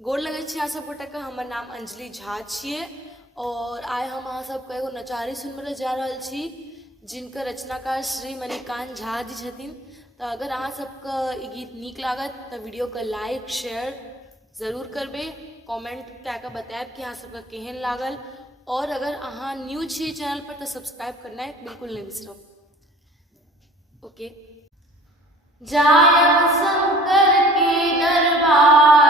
गोर लगै छी अहाँ सब गोटे। हमर नाम अंजलि झा छिए और आइ हम अहाँ सबके एगो नचारी सुनबे जा रहल छी जिनकर रचनाकार श्री मणिकांत झा जी छथिन। तो अगर अहाँ सबके ई गीत नीक लागत तो वीडियो के लाइक शेयर जरूर करबे, कमेंट कऽ बताएब कि अहाँ सबके केहन लागल। और अगर अहाँ न्यू छी चैनल पर तो सब्सक्राइब करना बिल्कुल नहीं बिसरब। ओके। जायब शंकर के दरबार